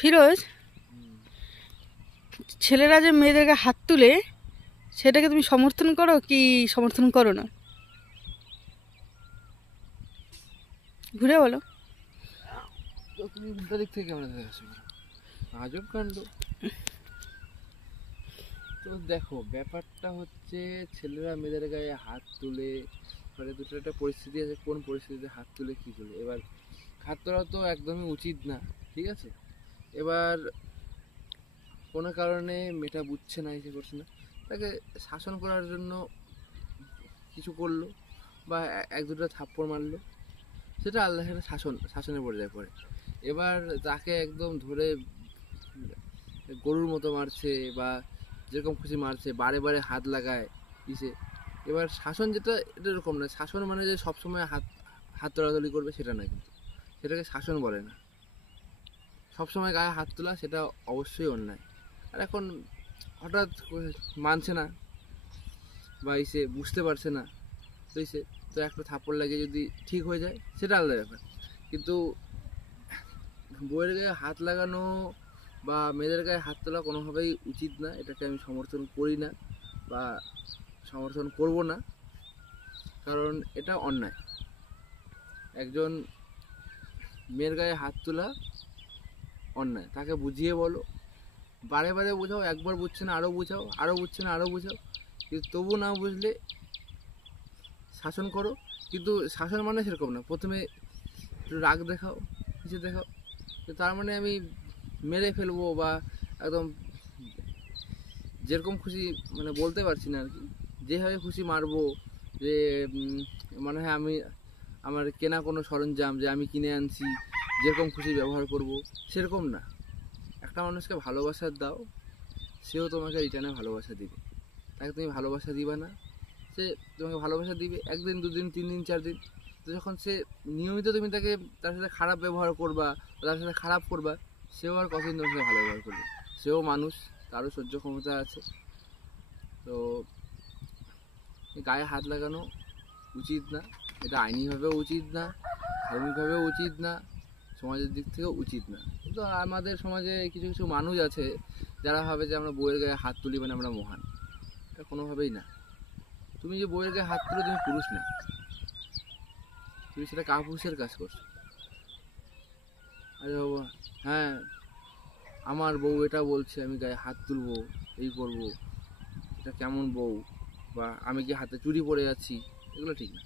ফিরোজ, ছেলেরা যে মেয়েদেরকে হাত তুলে সেটাকে তুমি সমর্থন করো কি সমর্থন করো না? ঘুরে বলো। তো তুমি উল্টা দিক থেকে কেমন দেখাচ্ছ? আজব কাণ্ড। তো দেখো, ব্যাপারটা হচ্ছে ছেলেরা মেয়েদের গায়ে হাত তুলে, ফলে দুটো একটা পরিস্থিতি আছে, কোন পরিস্থিতিতে হাত তুলে কী করে। এবার হাত তোলা তো একদমই উচিত না, ঠিক আছে। এবার কোনো কারণে মেয়েটা বুঝছে না, এসে করছে না, তাকে শাসন করার জন্য কিছু করলো বা এক দুটো থাপ্পড় মারলো, সেটা আল্লাহের শাসনের পর্যায়ে পড়ে। এবার তাকে একদম ধরে গরুর মতো মারছে বা যেরকম খুশি মারছে, বারে বারে হাত লাগায় ইসে। এবার শাসন যেটা, এটা এরকম না। শাসন মানে যে সবসময় হাত তোলাতুলি করবে সেটা না, কিন্তু সেটাকে শাসন বলে না। সবসময় গায়ে হাত তোলা সেটা অবশ্যই অন্যায়। আর এখন হঠাৎ মানছে না বা ইসে বুঝতে পারছে না, তো ইসে তো একটা থাপ্পড় লাগিয়ে যদি ঠিক হয়ে যায় সেটা আলাদা ব্যাপার। কিন্তু বউয়ের গায়ে হাত লাগানো বা মেয়েদের গায়ে হাত তোলা কোনোভাবেই উচিত না। এটাকে আমি সমর্থন করি না বা সমর্থন করব না, কারণ এটা অন্যায়। একজন মেয়ের গায়ে হাত তোলা অন্যায়, তাকে বুঝিয়ে বলো, বারে বারে বোঝাও, একবার বুঝছে না আরও বোঝাও, আরও বুঝছে না আরও বোঝাও, কিন্তু তবু না বুঝলে শাসন করো। কিন্তু শাসন মানে সেরকম না, প্রথমে একটু রাগ দেখাও, কিছু দেখাও, তো তার মানে আমি মেরে ফেলবো বা একদম যেরকম খুশি, মানে বলতে পারছি না আর কি, যেভাবে খুশি মারবো, যে মনে হয় আমি আমার কেনা কোনো সরঞ্জাম যে আমি কিনে আনছি, যেরকম খুশি ব্যবহার করব, সেরকম না। একটা মানুষকে ভালোবাসা দাও, সেও তোমাকে রিটার্নে ভালোবাসা দিবে। তাকে তুমি ভালোবাসা দিবা না, সে তোমাকে ভালোবাসা দিবে একদিন, দুদিন, 3 দিন, 4 দিন। তো যখন সে নিয়মিত তুমি তাকে, তার সাথে খারাপ ব্যবহার করবা, তার সাথে খারাপ করবা, সেও আর কতদিন তোমার সাথে ভালো ব্যবহার করবে? সেও মানুষ, তারও সহ্য ক্ষমতা আছে। তো গায়ে হাত লাগানো উচিত না, এটা আইনিভাবেও উচিত না, ধার্মিকভাবেও উচিত না, সমাজের দিক থেকেও উচিত না। কিন্তু আমাদের সমাজে কিছু কিছু মানুষ আছে যারা ভাবে যে আমরা বউয়ের গায়ে হাত তুলি মানে আমরা মহান। এটা কোনোভাবেই না। তুমি যে বউয়ের গায়ে হাত তুলে, তুমি পুরুষ না, তুমি সেটা কাপুরুষের কাজ করছো। আরে বাবা, হ্যাঁ আমার বউ এটা বলছে আমি গায়ে হাত তুলবো, এই করবো, এটা কেমন বউ, বা আমি কি হাতে চুড়ি পরে যাচ্ছি, এগুলো ঠিক না।